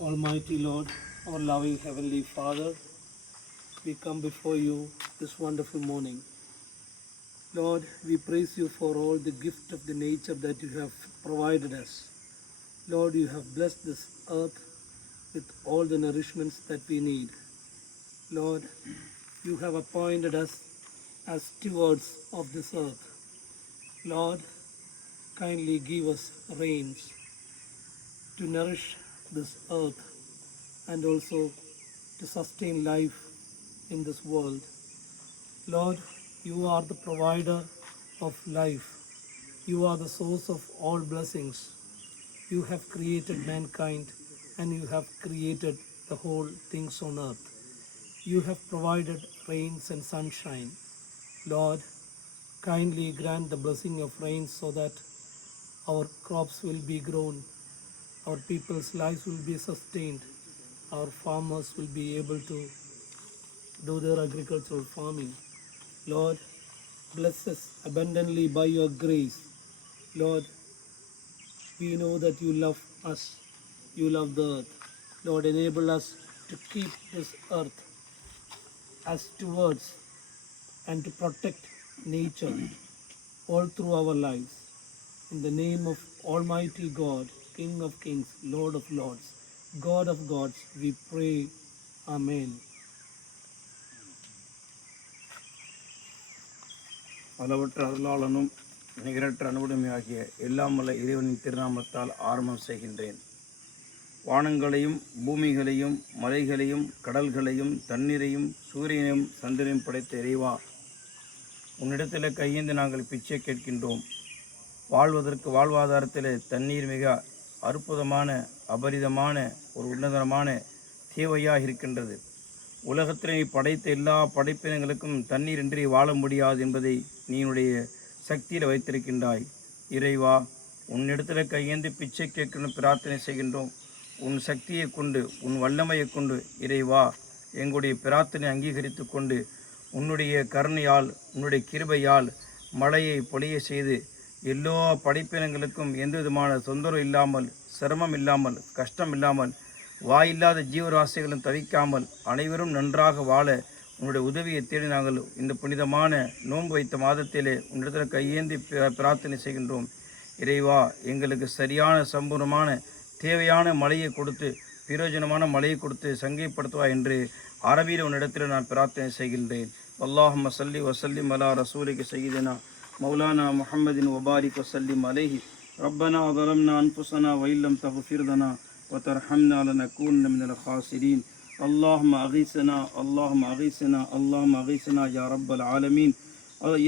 Almighty Lord, our loving Heavenly Father, we come before you this wonderful morning. Lord, we praise you for all the gift of the nature that you have provided us. Lord, you have blessed this earth with all the nourishments that we need. Lord, you have appointed us as stewards of this earth. Lord, kindly give us rains to nourish this earth and also to sustain life in this world. Lord, you are the provider of life. You are the source of all blessings. You have created mankind and you have created the whole things on earth. You have provided rains and sunshine. Lord, kindly grant the blessing of rains so that our crops will be grown, our people's lives will be sustained, our farmers will be able to do their agricultural farming. Lord, bless us abundantly by your grace. Lord, we know that you love us, you love the earth. Lord, enable us to keep this earth as stewards and to protect nature all through our lives. In the name of Almighty God, King of Kings, Lord of Lords, God of Gods, we pray. Amen. அளவற்ற அருளாளனும் நிகரற்ற அனுபவமையாகிய எல்லாம் வல்ல இறைவனின் திருநாமத்தால் ஆரம்பம் செய்கின்றேன். வானங்களையும் பூமிகளையும் மலைகளையும் கடல்களையும் தண்ணீரையும் சூரியனையும் சந்திரனையும் படைத்த இறைவா, உன்னிடத்தில் கையேந்து நாங்கள் பிச்சை கேட்கின்றோம். வாழ்வதற்கு வாழ்வாதாரத்தில் தண்ணீர் மிக அற்புதமான அபரிதமான ஒரு உன்னதமான தேவையாக இருக்கின்றது. உலகத்தில் நீ படைத்த எல்லா படைப்பினங்களுக்கும் தண்ணீரின்றி வாழ முடியாது என்பதை நீனுடைய சக்தியில் வைத்திருக்கின்றாய். இறைவா, உன்னிடத்தில் கையேந்து பிச்சை கேட்கணும் பிரார்த்தனை செய்கின்றோம். உன் சக்தியை கொண்டு உன் வல்லமையை கொண்டு இறைவா எங்களுடைய பிரார்த்தனை அங்கீகரித்து கொண்டு உன்னுடைய கருணையால் உன்னுடைய கிருபையால் மழையை பொழிய செய்து எல்லா படைப்பினங்களுக்கும் எந்த விதமான தொந்தரவு இல்லாமல், சிரமம் இல்லாமல், கஷ்டம் இல்லாமல், வாயில்லாத ஜீவராசிகளும் தவிக்காமல் அனைவரும் நன்றாக வாழ உன்னுடைய உதவியை தேடி நாங்கள் இந்த புனிதமான நோன்பு வைத்த மாதத்திலே உன்னிடத்தில் கையேந்தி பிரார்த்தனை செய்கின்றோம். இறைவா, எங்களுக்கு சரியான சம்பூர்ணமான தேவையான மழையை கொடுத்து பிரயோஜனமான மழையை கொடுத்து சங்கைப்படுத்துவா என்று அரபியில் உன்னிடத்தில் நான் பிரார்த்தனை செய்கின்றேன். அல்லாஹும்ம ஸல்லி வஸல்லிம் அலா ரசூலிக சய்யிதினா மௌலானா முஹம்மதின் வபாரிக் வஸல்லிம் அலைஹி. ரப்பனா ظلمنا أنفسنا وإن لم تغفر لنا وترحمنا لنكونن من الخاسرين. اللهم أغيثنا اللهم أغيثنا اللهم أغيثنا يا رب العالمين.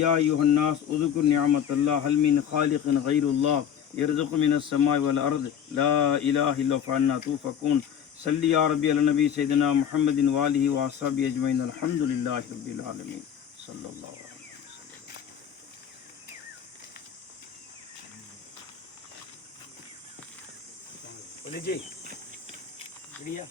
يا أيها الناس اذكروا نعمة الله هل من خالق غير الله يرزق من السماء والأرض لا إله إلا هو فأنا توفكون. صل يا ربي على النبي سيدنا محمد وآله وأصحابه أجمعين. الحمد لله رب العالمين. صلى الله عليه وسلم. जी बढ़िया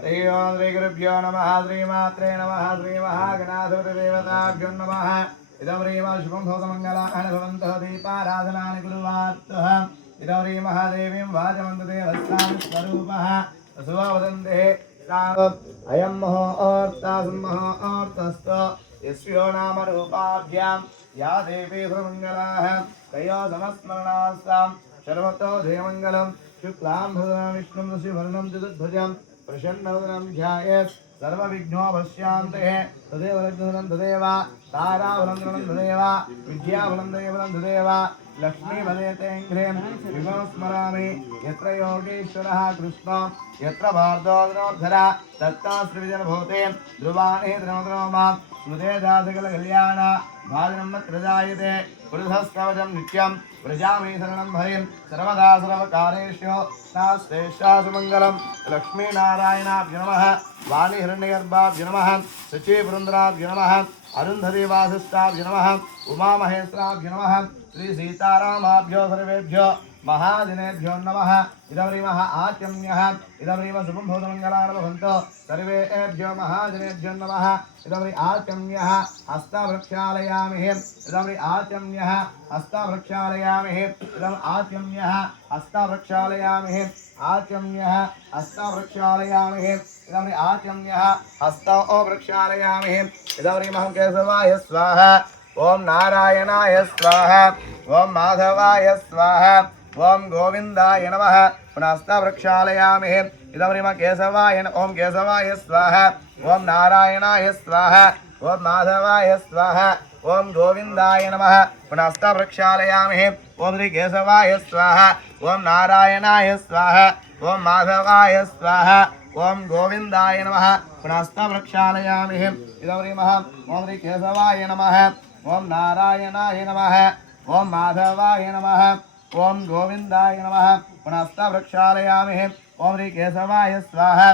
हरि ओम श्री गुरुभ्यो नमः. श्रीमात्रे नमः. श्रीमहागणाधिपतिदेवताभ्यो नमः. इदं श्री शुभं भवतमङ्गलानि भवन्तः. दीपाराधनानि कुर्वात्तः. इदं श्री महादेवीं वाचमन्तदेवस्तां स्वरूपः सुवदन्ते. अयं महोऽर्तासम्महोऽर्तस्त यस्यो नाम रूपाभ्यां या देवी सर्वमङ्गलाः तयो समस्मरणास्तां सर्वतो जयमङ्गलं शुक्लां भद्रां विष्णुं शशिवर्णं चतुर्भुजं प्रसन्नवदनं ध्यायेत् सर्वविघ्नोपशान्तये तदेव लग्नं तदेव ताराबलं तदेव विद्याबलं तदेव लक्ष्मीबलेतेङ्घ्रीं विभवस्मरामि यत्र योगेश्वरः कृष्णो यत्र भारतोधरा दत्ताश्रीविजनभूते ध्रुवाणि द्रवद्रवमां स्मृते दासकलकल्याण भाजनमत्रजायते पुरुषस्तवजं नित्यं व्रजामि शरणं हरिं सर्वदा सर्वकारेषु नास्तेषासुमङ्गलं लक्ष्मीनारायणाभ्यो नमः वाणीहिरण्यगर्भाभ्यो नमः शचीपुरन्दराभ्यो नमः अरुन्धतीवासिष्ठाभ्यो नमः उमामहेश्वराभ्यो नमः श्रीसीतारामाभ्यो सर्वेभ्यो महादिनेभ्यो नमः इदम्रीमः आचम्यः इदम्रीम शुभं भूतमङ्गलानि भवन्तु सर्वेभ्यो महादिनेभ्यो नमः इदम्री आचम्यः हस्तवृक्षालयामि इदम्री आचम्यः हस्तवृक्षालयामि इदम् आचम्यः हस्तवृक्षालयामि आचम्यः हस्तवृक्षालयामि इदम्री आचम्यः हस्तवृक्षालयामि इदम्री महं केशवाय स्वाहा ओम नारायणाय स्वाहा ओम माधवाय स्वाहा ओम गोविंदाय नमः पुनस्तवृक्षालयामि इदम्रीम केशवाय ओम केशवाय स्वाहा ओम नारायणाय स्वाहा ओम माधवाय स्वाहा ओम गोविंदाय नमः पुनस्तवृक्षालयामि ओम श्री केशवाय स्वाहा ओम नारायणाय स्वाहा ओम माधवाय स्वाहा ओम गोविंदाय नमः पुनस्तवृक्षालयामि इदम्रीम ओम श्री केशवाय नमः ओम नारायणाय नमः ओम माधवाय नमः ओम गोविंदाय नमः पुनस्तवृक्षालयामि ओम श्री केशवाय स्वाहा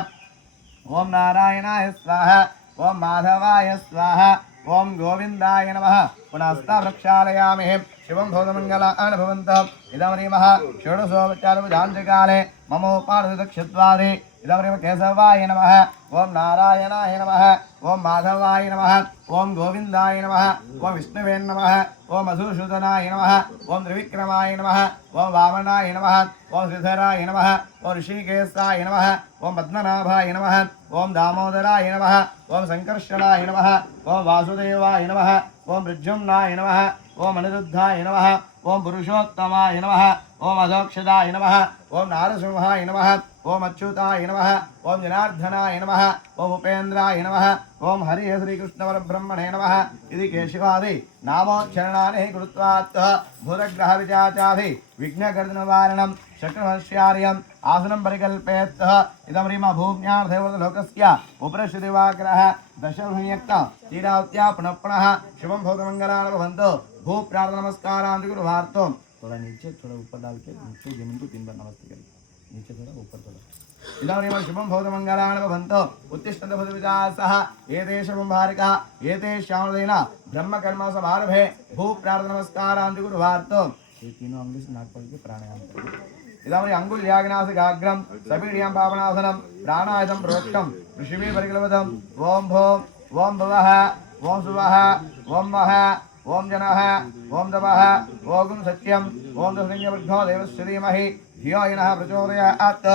ओम नारायणाय स्वाहा ओम माधवाय स्वाहा ओम गोविंदाय नमः पुनस्तवृक्षालयामि शिवं भूतमङ्गलानि भवन्तु इदमरीमः षोडशोपचारभुजान्तिकाले ममोपार्धदक्षत्वादि इदमरीम केशवाय नमः ओम नारायणाय नमः ओम माधवाय नमः ओम गोविंदाय नमः ओम विष्णुवे नमः ओम मधुसूदनाय नमः ओम त्रिविक्रमाय नमः ओम वामनाय नमः ओम श्रीधराय नमः ओम ऋषिकेशाय नमः ओम पद्मनाभाय नमः ओम दामोदराय नमः ओम संकर्षणाय नमः ओम वासुदेवाय नमः ओम प्रद्युम्नाय नमः ओम अनिरुद्धाय नमः ओम पुरुषोत्तमाय नमः ओम अधोक्षदाय नमः ओम नारसिंहाय नमः ओम अच्युताय नमः ओम जनार्दनाय नमः ओम उपेन्द्राय नमः ओम हरि श्रीकृष्णपरब्रह्मणे नमः इति केशवादि नामोच्चारणानि कृत्वात् भूतग्रहविचाचाभि विघ्नकर्तनवारणं शक्रमस्यार्यम् आसनं परिकल्पयत् इदम्रीम भूम्यार्थलोकस्य उपरिषदिवाकरः दशभुञ्यक्त तीरावत्या पुनः पुनः शुभं भूतमङ्गलानि भवन्तु भू प्रार्थना नमस्कारांति गुरुवार्तों थोड़ा नीचे थोड़ा ऊपर डाल के नीचे जमीन को 3 बार नमस्ते करें नीचे थोड़ा ऊपर थोड़ा इदम्रीम शुभं भूतमङ्गलानि भवन्तु उत्तिष्ठन्तु भूतविचासः एते शुभं भारिकः एते श्यामदेन ब्रह्मकर्म समारभे भू प्रार्थना नमस्कारांति गुरुवार्तों ये तीनों अंग से नाक पकड़ के प्राणायाम करें इदम्री अंगुल्याग्नासिकाग्रं सपीड्यां पावनासनं प्राणायामं प्रोक्तं ऋषिभिः परिकल्पितम् ओम भोम ओम भवः ओम सुवः ओम महः ओम जनः ओम तपः ओम सत्यम ओम दशलिंगवृद्धो देवस्य धीमहि धियो यनः प्रचोदयात्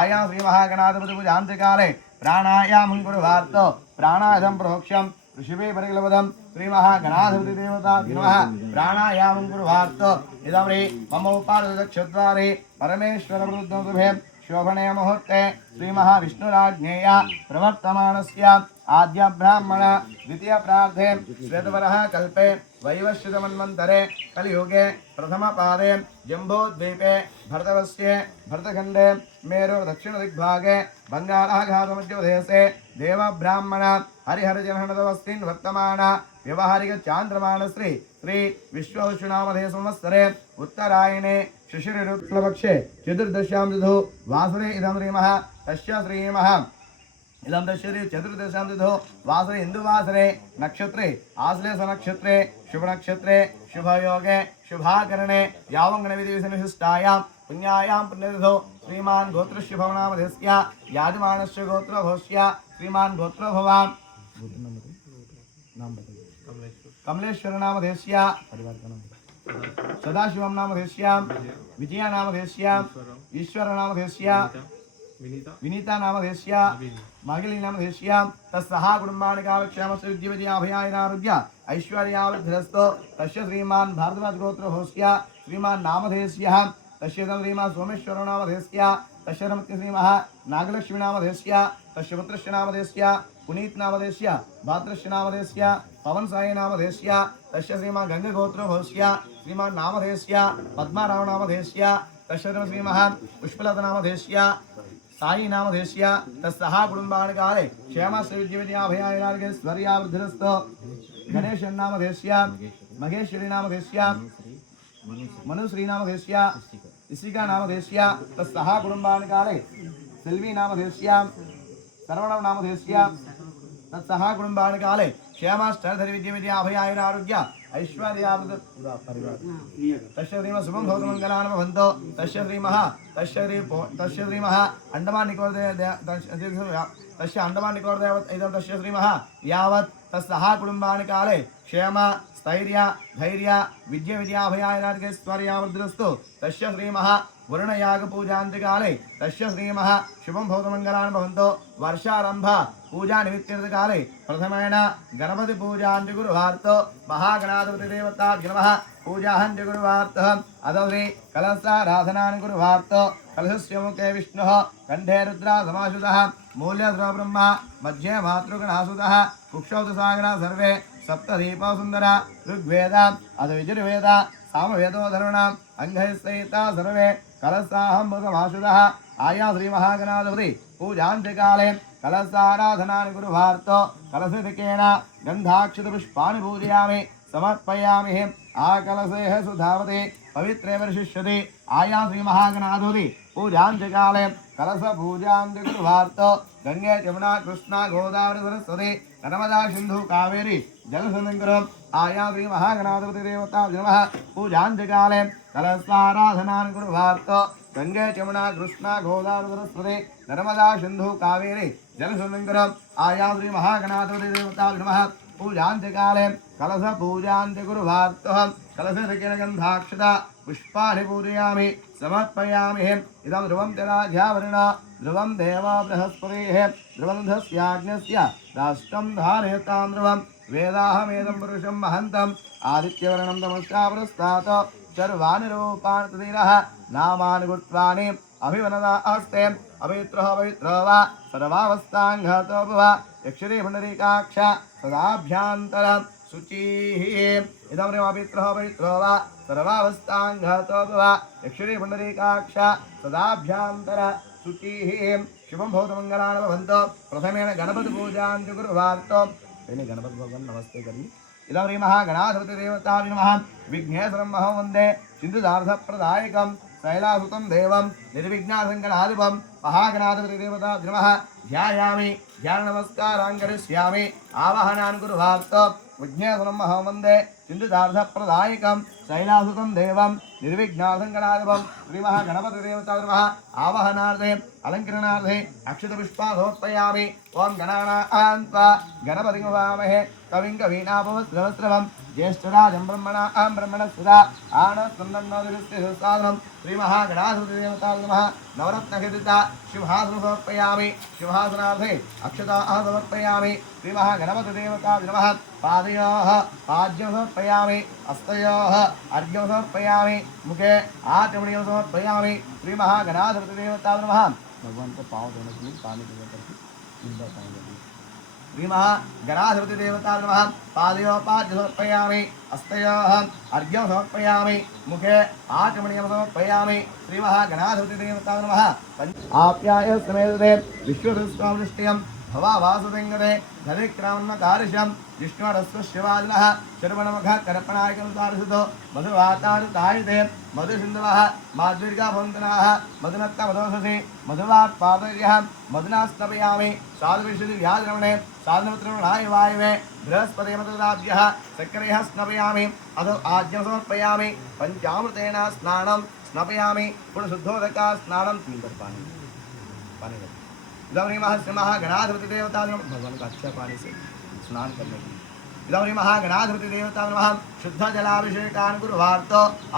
आयां श्रीमहागणाधिपति पूजान्तिकाले प्राणायामं कुर्वार्थ प्राणायामं प्रोक्ष्यं ऋषिभिः परिकल्पितं श्रीमहागणाधिपति देवता नमः प्राणायामं कुर्वार्थ इदम्री मम उपार्धदक्षद्वारे परमेश्वरवृद्धोभे शोभने मुहूर्ते श्रीमहाविष्णुराज्ञेय प्रवर्तमानस्य आद्य ब्राह्मण द्वितीय प्रार्थे श्वेतवरः कल्पे वैवस्वतमन्वन्तरे कलियुगे प्रथमपादे जम्बूद्वीपे भरतवर्षे भरतखण्डे मेरु दक्षिणदिग्भागे बङ्गालाघातमध्यप्रदेशे देवब्राह्मण हरिहरजनहनतवस्मिन् वर्तमान व्यवहारिक चान्द्रमानश्री श्री विश्ववसुनामधेय संवत्सरे उत्तरायणे शिशिरऋतुपक्षे चतुर्दश्यां तिथौ वासरे इदं श्रीमः तस्य श्रीमः इदं दश्यते चतुर्दशां तिथौ वासरे हिन्दुवासरे नक्षत्रे आश्लेष नक्षत्रे शुभ नक्षत्रे शुभयोगे शुभाकरणे यावङ्गणविधिविशिष्टायां पुण्यायां पुण्यतिथौ श्रीमान् गोत्रस्य भवनामधेस्य याजमानस्य गोत्रभोस्य श्रीमान् गोत्रभवान् कमलेश्वर नामधेस्य सदाशिवं नामधेस्यां विजया नामधेस्यां ईश्वर नामधेस्य विनीता नामधेस्य मागिली नामधेस्यां तस्सहा कुटुम्बानि कालक्षेमस्य विद्याभयायनारोग्य ऐश्वर्यावृद्धिरस्तो तस्य श्रीमान् भारद्वाज गोत्रभोस्य श्रीमान् नामधेस्यः तस्य श्रीमः सोमेश्वर नामधेयस्य तस्य श्रीमः नागलक्ष्मी नामधेयस्य तस्य पुत्रस्य नामधेयस्य पुनीत नामधेयस्य भाद्रस्य नामधेयस्य पवन साई नामधेयस्य तस्य श्रीमः गंगगोत्रोभवस्य श्रीमन् नामधेयस्य पद्माराव नामधेयस्य तस्य श्रीमः पुष्पलता नामधेयस्य साई नामधेयस्य तस्सह कुटुम्बानुकाले क्षेमश्रीविद्याभयायरार्गेश्वर्यावृद्धिरस्तो गणेश नामधेयस्य महेश्वरी नामधेयस्य मनुश्री नामधेयस्य इशिका नामधेयस्य तस्सह कुटुम्बानुकाले सेल्वी नामधेयस्य सर्वणव नामधेयस्य तत्सह कुटुम्बानुकाले क्षेमाष्टधरिविद्याभयायुरारोग्य ऐश्वर्यावृत तस्य श्रीमः शुभं भवतु मङ्गलान् भवन्तु तस्य श्रीमः अंडमान निकोबार तस्य अंडमान निकोबार इदं तस्य श्रीमः यावत् तस्सह कुटुम्बानुकाले क्षेम स्थैर्य धैर्य विद्याभयायुरारोग्यैश्वर्यावृद्धिरस्तु तस्य श्रीमः वरुणयागपूजान्तकाले तस्य श्रीमः शुभं भवतु मङ्गलान् भवन्तु वर्षारम्भ पूजा निमित्तार्थकाले प्रथमेन गणपति पूजान्तिगुरुवार्थ महागणाधिपति देवता नमः पूजाहन्तिगुरुवार्थ अदवि कलशाराधनानुगुरुवार्थ कलशस्य मुखे विष्णुः कण्ठे रुद्रा समाश्रितः मूल्यध्रुव ब्रह्मा मध्ये मातृगणासुतः कुक्षौतसागरा सर्वे सप्तदीपसुन्दर ऋग्वेद अथ यजुर्वेद सामवेदो धर्मणाम् अंगैस्सहिता सर्वे कलशाहम्बुधमाश्रितः आया श्रीमहागणाधिपति पूजान्तिकाले कलशाराधनानुगुरुवार्थ कलशधिकेन गन्धाक्षतपुष्पाणि पूजयामि समर्पयामि आकलशेह सुधावते पवित्रे वर्षिष्यति आया श्रीमहागणाधिपति पूजान्तिकाले कलश पूजान्तिगुरुवार्थ गंगे यमुना कृष्णा गोदावरी सरस्वती नर्मदा सिंधु कावेरी जलसंगम आया श्रीमहागणाधिपति देवता नमः पूजान्तिकाले कलशाराधनानुगुरुवार्थ गंगे यमुना कृष्णा गोदावरी सरस्वती नर्मदा सिंधु कावेरी जलसंगम आया श्रीमहागणाधिपति देवता नमः पूजान्तिकाले कलश पूजान्तिगुरुवार्थ कलशधिकेन गन्धाक्षता पुष्पाणि पूजयामि समर्पयामि इदं ध्रुवं तेराध्यावरण ध्रुवं देव बृहस्पतेः ध्रुवं धस्याग्नस्य राष्ट्रं धारयतां ध्रुवं वेदाहमेदं पुरुषं महन्तम् आदित्यवर्णं तमस्यापुरस्तात् सर्वाणि रूपाणि तदीरः नामानि गुत्वानि अभिवनदा अस्ते अभित्रः पवित्रः वा सर्वावस्थाङ्घतो भव यक्षिरे पुण्डरीकाक्ष सदाभ्यान्तर शुचिः इदं पवित्रः पवित्रो वा सर्वावस्थाङ्घतो भव यक्षिरे पुण्डरीकाक्ष सदाभ्यान्तर शुचिः शुभं भवतु मङ्गलानि भवन्तु प्रथमेन गणपति पूजान्तिगुरुवार्थ गणपति भगवान् नमस्ते करी इदं श्रीमहागणाधिपति देवता नमः विघ्नेश्वरं महं वन्दे सिन्धुदार्थप्रदायकं शैलासुतं देवं निर्विघ्नसङ्कटाधिपं महागणाधिपति देवता नमः ध्यायामि ध्यान नमस्कारान् करिष्यामि आवाहनान् कुर्वार्थ विघ्नेश्वरं महं वन्दे सिन्धुदार्थप्रदायकं शैलासुतं देवं निर्विघ्नसङ्कटाधिपं श्रीमहागणपति देवता नमः आवाहनार्थे अलङ्करणार्थे अक्षतपुष्पा समर्पयामि ओं गणानां त्वा गणपतिं वामहे कविं कवीनाभवस्रवस्रवं ज्येष्ठराजं ब्रह्मणस्पदा आनस्तन्दन्नोदिसाधनं श्रीमहागणाधिपति देवता नमः नवरत्नखचिता शिवहासनं समर्पयामि शिवहासनार्थे अक्षताः समर्पयामि श्रीमहागणपति देवता नमः पादयोः पाद्यं समर्पयामि हस्तयोः अर्घ्यं समर्पयामि मुखे आचमनीयं समर्पयामि श्रीमहागणाधिपति देवता नमः भगवान को पाँव धोने के लिए पानी पीने करके श्रीमहागणाधिपति देवता नमः पादयोः पाद्यं समर्पयामि हस्तयोः अर्घ्यं समर्पयामि मुखे आचमनीयं समर्पयामि श्रीमहागणाधिपति देवता नमः आप्याय समेते विश्वदृष्टावृष्टियं भवा वासुदेङ्गरे धरिक्रामन्मकारिशं विष्णुरस्वशिवाजिनः शर्वणमघः कर्पणायकं सारसुतो मधुवातारुतायुधे मधुसिन्धवः माध्वीर्गाभवन्तनाः मधुनक्तमधोषसि मधुवात्पादयः मधुना स्नपयामि साधुविशुद्धिव्याजरमणे साधनपुत्रणाय वायवे बृहस्पते मधुदाभ्यः सक्रियः स्नपयामि अधो आज्ञं समर्पयामि पञ्चामृतेन स्नानं स्नपयामि पुनः स्नानं पानी महागणाधिपति देवता भगवान का अच्छा पानी से स्नान करने के लिए महागणाधिपति देवता नमः शुद्ध जलाभिषेकान् कुर्वार्थ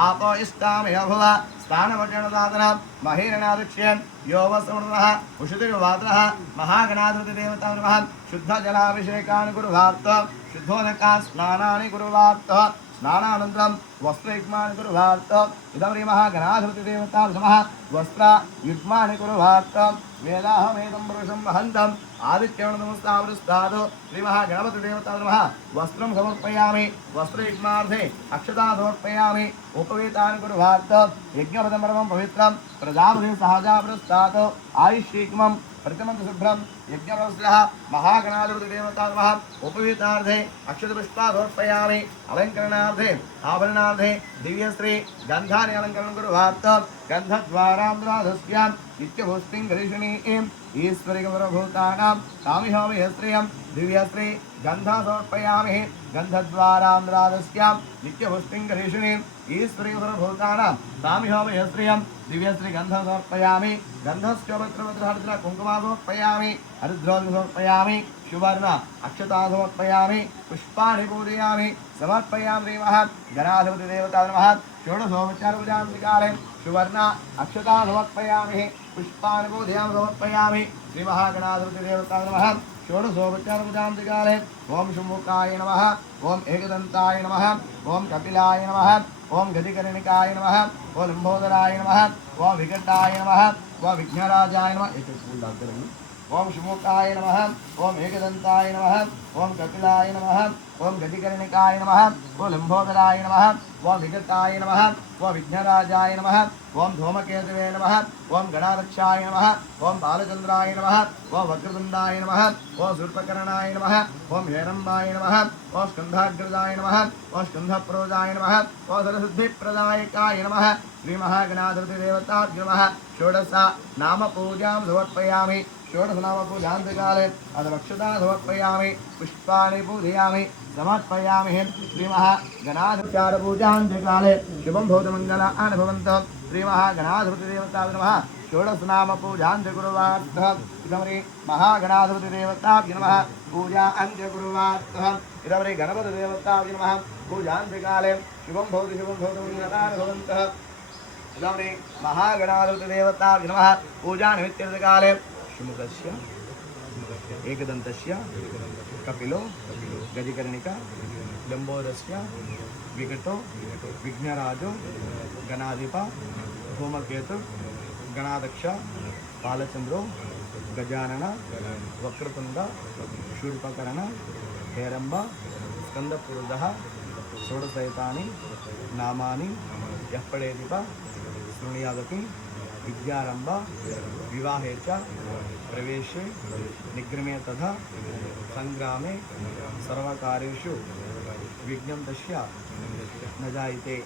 आपो इष्टामय भव स्नानवचनदातन महेरणादक्ष्यन् योवसमृतः उषितिर्वातः महागणाधिपति देवता नमः शुद्ध जलाभिषेकान् कुर्वार्थ शुद्धोदका स्नानानि कुर्वार्थ स्नानानन्तरं वस्त्रयुग्मानि कुर्वात् इदं ह्रीमः गणाधिपतिदेवता नमः वस्त्रयुग्मानि कुर्वात् वेदाहमेदं पुरुषं वहन्तम् आदित्यवनमस्तावृस्तादो श्रीमः गणपतिदेवता नमः वस्त्रं समर्पयामि वस्त्रयुग्मार्थे अक्षता समर्पयामि उपवेतानि कुर्वात् यज्ञपदं परमं पवित्रं प्रजापति सहजावृस्तात् आयुष्येकमं प्रतिमन्तशुभ्रं यज्ञप्रवस्यः महागणाधिपतिदेवता नमः उपवीतार्थे अक्षतपुष्पा समर्पयामि अलङ्करणार्थे आभरणार्थे दिव्यश्री गन्धानि अलङ्करणं कुर्वात् गन्धद्वारान्द्राधस्यां नित्यभूष्टिं गरीषणीम् ईश्वरिकमरभूतानां कामिहोमयश्रियं दिव्यश्री गन्धा समर्पयामि गन्धद्वारान्द्राधस्यां नित्यभूष्टिं गरीषणीम् ईश्वरिकमरभूतानां कामिहोमयश्रियं दिव्यश्री गन्धं समर्पयामि गन्धस्योपत्रवत्रहरिद्र कुङ्कुमा समर्पयामि हरिद्रों समर्पयामि सुवर्ण अक्षता समर्पयामि पुष्पाणि पूजयामि समर्पयामि श्रीमः गणाधिपतिदेवता नमः षोडशोपचारपूजान्तिकाले सुवर्ण अक्षता समर्पयामि पुष्पाणि पूजयामि समर्पयामि श्रीमः गणाधिपतिदेवता नमः षोडशोपचारपूजान्तिकाले ओम शुमुखाय नमः ओम एकदन्ताय नमः ओम कपिलाय नमः ओम गदिकर्णिकाय नमः ओम लंबोदराय नमः ओम विकटाय नमः ओम विघ्नराजाय नमः एक फूल डालते रहेंगे ओम शुमुखाय नमः ओम एकदन्ताय नमः ओम कपिलाय नमः ओम गदिकर्णिकाय नमः ओम लंबोदराय नमः ओम विकटाय नमः ओम विघ्नराजाय नमः ओम धूमकेतवे नमः ओम गणारक्षाय नमः ओम बालचंद्राय नमः ओम वक्रतुंडाय नमः ओम सूर्पकर्णाय नमः ओम हेरंबाय नमः ओम स्कंधाग्रजाय नमः ओम स्कंधप्रोजाय नमः ओम सरस्वतीप्रदायकाय नमः श्रीमहागणाधिपतिदेवताभ्यो नमः षोडश नाम पूजां समर्पयामि षोडश नाम पूजान्तकाले अदवक्षता समर्पयामि पुष्पाणि पूजयामि समर्पयामि श्रीमहागणाधिपत्यारपूजान्तकाले शुभं भवतु भवन्तु श्रीमहागणाधिपतिदेवताभ्यो नमः षोडश नाम पूजान्तकुर्वार्थः इदमरि महागणाधिपतिदेवताभ्यो नमः पूजा अन्त्यकुर्वार्थः इदमरि गणपतिदेवताभ्यो नमः पूजान्तकाले शुभं भवतु भवन्तः इदमरि महागणाधिपतिदेवताभ्यो नमः पूजानिमित्तकाले शुमुखस्य एकदन्तस्य कपिलो गदिकर्णिका लंबोदरस्य विकटो विघ्नराजो गणाधिप धूमकेतु गणाध्यक्ष बालचंद्रो गजानन वक्रतुंड शूर्पकर्ण हेरंब स्कंदपुरुषः षोडशैतानि नामानि यः शृणुयादपि विद्यारंभ विवाहे च प्रवेशे निग्रमे तथा संग्रामे सर्वकार्येषु विघ्नं तस्य न जायते।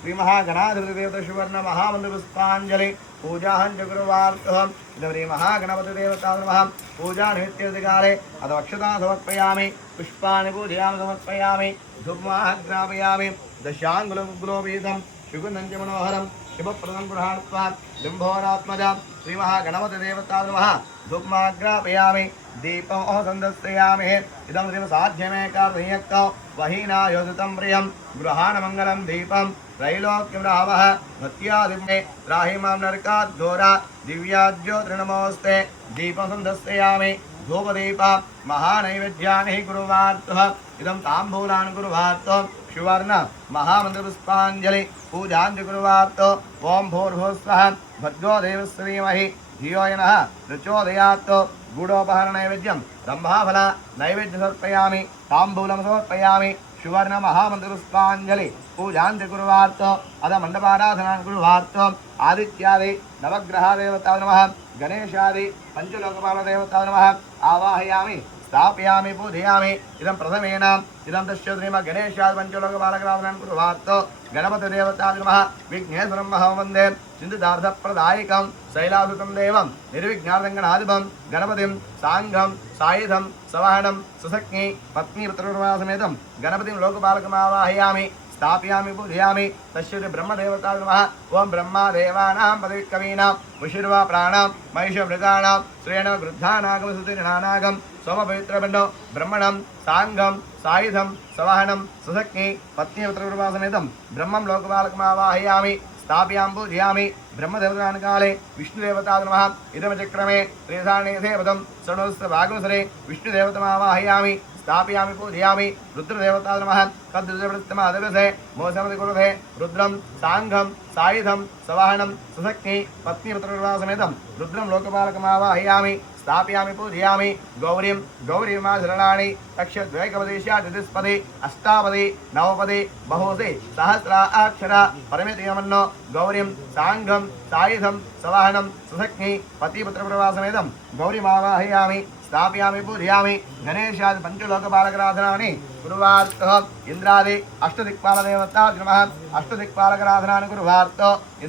श्रीमहागणाधिपतिदेवता सुवर्ण महामन्त्रपुष्पाञ्जलि पूजाहं च कुर्वार्थः इदं महागणपतिदेवता नमः पूजानिमित्तकाले अदक्षता समर्पयामि पुष्पाणि पूजयामि समर्पयामि धूपमाग्रापयामि दशाङ्गुलगुलोपीतं सुगन्धं च मनोहरं शुभप्रदं गृहात्वात् लिम्भोरात्मजा श्रीमहागणपतिदेवता नमः धूपमाग्रापयामि दीपम् संदर्शयामि इदं श्रीमसाध्यमेकार्धयक्तो वहीना योजितं प्रियं गृहाणमङ्गलं दीपं त्रैलोक्यं रामः भक्त्यादिमे राहिमां नरकाद्घोरा दिव्याज्योतिर्नमोऽस्ते दीपं संदर्शयामि धूपदीप महानैवेद्यानि कुर्वार्थः इदं ताम्बूलान् कुर्वार्थः सुवर्ण महामन्त्रपुष्पाञ्जलि पूजाञ्च कुर्वार्थः ओम भूर्भुवस्सः भद्रो देवस्य धीमहि धियो यो नः प्रचोदयात् गूढोपहरण नैवेद्यं ब्रह्माफल नैवेद्यं समर्पयामि ताम्बूलं समर्पयामि सुवर्ण महामन्त्रपुष्पाञ्जलि पूजाञ्च कुर्वार्थः अथ मण्डपाराधनां कुर्वार्थः आदित्यादि नवग्रह देवता नमः गणेशादि पंचलोकपाल देवता नमः आवाहयामि स्थापयामि पूजयामि इदं प्रथमेन इदं तस्य श्रीमद् गणेशादि पंचलोकपालकराधनां कुर्वार्थः गणपतिदेवता नमः विघ्नेश्वरं महं वन्दे सिद्धिदार्थप्रदायकं शैलासुतं देवं निर्विघ्नार्दङ्गनाधिपं गणपतिं साङ्गं सायुधं सवाहनं सुसक्नि पत्नीपुत्रसमेतं गणपतिं लोकपालकमावाहयामि स्थापयामि पूजयामि तस्य ब्रह्मदेवता नमः ओम ब्रह्मदेवानां पदविकवीनां विशिर्वा प्राणां महिषमृगाणां श्रेण वृद्धानागमसुतिर्णानागं सोमपवित्रबन्धो ब्रह्मणं साङ्गं सायुधं सवाहनं सुसक्नि पत्नीपुत्रसमेतं ब्रह्मं लोकपालकमावाहयामि स्थापयामि पूजयामि ब्रह्मदेवताकाले विष्णुदेवता नमः इदमचक्रमे त्रिधानेथे पदं शरणोस्त्र भागवसरे विष्णुदेवतमावाहयामि स्थापयामि पूजयामि रुद्रदेवता नमः तद्रुद्रवृत्तमादवसे मोसमति कुरुते रुद्रं सांघं सायुधं सवाहनं सुशक्ति पत्नीपुत्रसमेतं रुद्रं लोकपालकमावाहयामि स्थापयामि पूजयामि गौरीं गौरीमाचरणानि तक्षद्वैकपदेशादिस्पदे अष्टापदे नवपदे बहोसे सहस्राक्षरा परमेतियमन्नो गौरीं सांघं सायुधं सवाहनं सुशक्ति पतिपुत्रप्रवासमेतं गौरीमावाहयामि स्थापयामि पूजयामि गणेशादि पंचलोकपालकराधनानि गुरुवार्तः इंद्रादि अष्टदिक्पालदेवता नमः अष्टदिक्पालकराधनानि गुरुवार्तः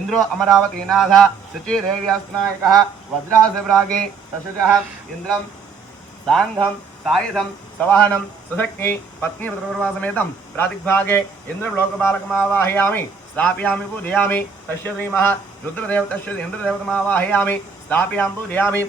इंद्रो अमरावतीनाथ शुचिदेव्यास्नायकः वज्रासविरागे तशजः इंद्रं सांघं सायुधं सवाहनं सुशक्ति पत्नीपुत्रप्रवासमेतं प्रातिग्भागे इंद्रं लोकपालकमावाहयामि स्थापयामि पूजयामि तस्य श्रीमः रुद्रदेवतस्य इंद्रदेवतमावाहयामि स्थापयामि पूजयामि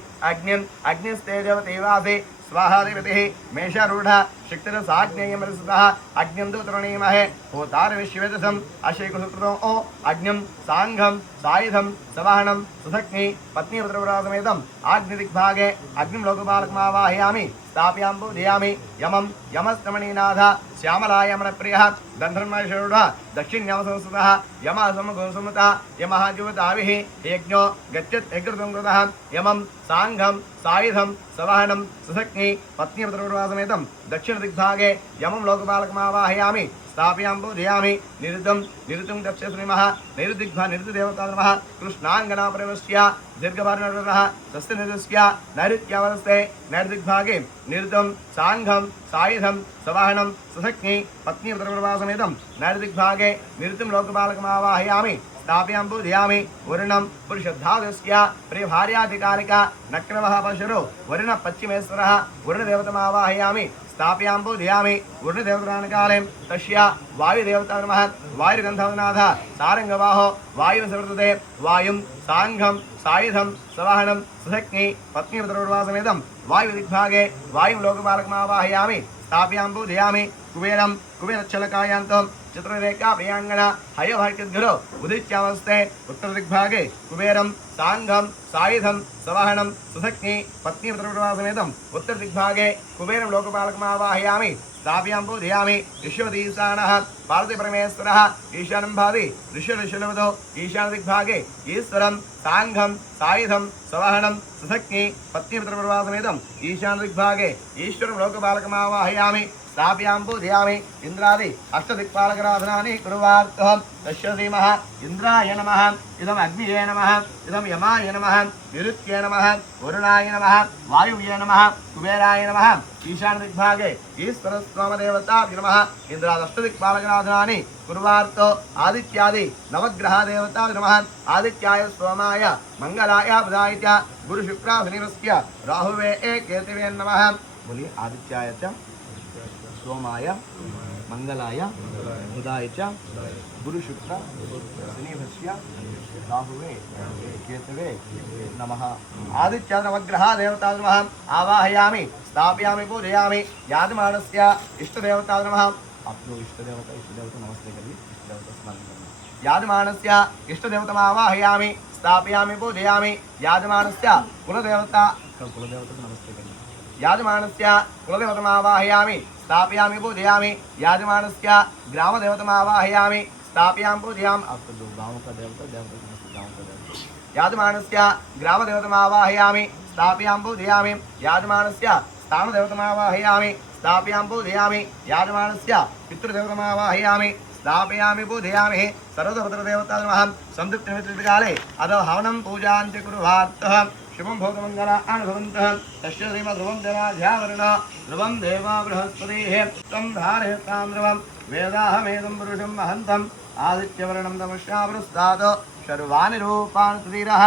अग्निस्तेजवतेवासे स्वाहाधिपतिः मेषारूढ शक्तिरसाग्नेयमृतः अग्निं दूतरणीमहे होतारविश्वेदसम् अशैकुसुकृतो अग्निं सांघं सायुधं सवाहनं सुशक्ति पत्नीपुत्रप्रवासमेतम् आग्निदिग्भागे अग्निं लोकपालकमावाहयामि स्थापयामि पूजयामि यमं यमस्तमणीनाथ श्यामलायमनप्रियः गन्धर्वशरूढ दक्षिण्यमसंस्कृतः यमसमगोसुमतः यमः जुवताविः यज्ञो गच्छत् यज्ञकृतं कृतः यमं सांघं सायुधं सवाहनं सुशक्ति पत्नीपुत्रप्रवासमेतं दक्षिणदिग्भागे यमं लोकपालकमावाहयामि स्थापयामि पूजयामि निरुद्धं दक्ष श्रीमः निरुद्धदेवता नमः कृष्णाङ्गनाप्रवस्य दीर्घवर्णरः स्वस्तिनिधस्य नैऋत्यावस्ते नैर्दिग्भागे निरुद्धं सांघं सायुधं सवाहनं सुशक्ति पत्नीपुत्रप्रवासमेतं नैर्दिग्भागे निरुद्धं लोकपालकमावाहयामि स्थापयामि पूजयामि वरुणं पुरुषधादस्य प्रियभार्याधिकारिका नक्रवः पशुरो वरुण पश्चिमेश्वरः वरुणदेवतमावाहयामि स्थापयामि पूजयामि वरुणदेवतानुकाले तस्य वायुदेवता नमः वायुगन्धवनाथ सारङ्गवाहो वायुसवर्तते वायुं सांघं सायुधं सवाहनं सुशक्ति पत्नीपुत्रप्रवासमेतं वायुदिग्भागे वायुं लोकपालकमावाहयामि स्थापयामि पूजयामि कुबेरं कुबेरच्छलकायान्तं चित्ररेखा प्रियांगना हयभाग्यद्गुरो उदित्यावस्ते उत्तरदिग्भागे कुबेरं सांघं सायुधं सवाहनं सुशक्ति पत्नीपुत्रप्रवासमेतं उत्तरदिग्भागे कुबेरं लोकपालकमावाहयामि स्थापयामि पूजयामि विश्वदीशानः पार्वतीपरमेश्वरः ईशानं भाति ऋषिवतो ईशानदिग्भागे ईश्वरं सांघं सायुधं सवाहनं सुशक्ति पत्नीपुत्रप्रवासमेतं ईशानदिग्भागे ईश्वरं लोकपालकमावाहयामि स्थापयामि पूजयामि इंद्रादि अष्टदिक्पालकराधनानि कुर्वार्तः तस्य श्रीमः इंद्राय नमः इदम् अग्निये नमः इदं यमाय नमः निरुत्ये नमः वरुणाय नमः वायुवे नमः कुबेराय नमः ईशानदिग्भागे ईश्वरस्वामदेवताभ्यो नमः इंद्रादष्टदिक्पालकराधनानि कुर्वार्तो आदित्यादि नवग्रहदेवताभ्यो नमः आदित्याय सोमाय मंगलाय बुधाय च गुरुशुक्राशनिरस्य राहुवे केतवे नमः बोलिए आदित्याय च सोमाय मंगलाय बुधाय च गुरुशुक्र शनिभ्य राहुवे केतवे नमः आदित्य नवग्रह देवता नमः आवाहयामि स्थापयामि पूजयामि याजमानस्य इष्टदेवता नमः आप लोग इष्टदेवता नमस्ते करिए इष्टदेवता स्मरण करना याजमानस्य इष्टदेवता आवाहयामि स्थापयामि पूजयामि याजमानस्य कुलदेवता नमस्ते करिए याजमानस्य कुलदेवता आवाहयामि स्थापयामि पूजयामि याजमानस्य ग्रामदेवतमावाहयामि स्थापयामि पूजयामि अब तो गाँव का देवता गाँव का देवता याजमानस्य ग्रामदेवतमावाहयामि स्थापयामि पूजयामि याजमानस्य स्थानदेवतमावाहयामि स्थापयामि पूजयामि याजमानस्य पितृदेवतमावाहयामि स्थापयामि पूजयामि सर्वदेवता नमः संतृप्तिकाले अदो हवनं पूजां च कुर्वार्तः शुभं भवतमङ्गला अनुभवन्तः तस्य श्रीमध्रुवं जनाध्यावरण ध्रुवं देवा बृहस्पतिः तं धारयतां ध्रुवं वेदाहमेदं पुरुषं महन्तम् आदित्यवर्णं तमश्यावृस्तात् सर्वाणि रूपाणि सुधीरः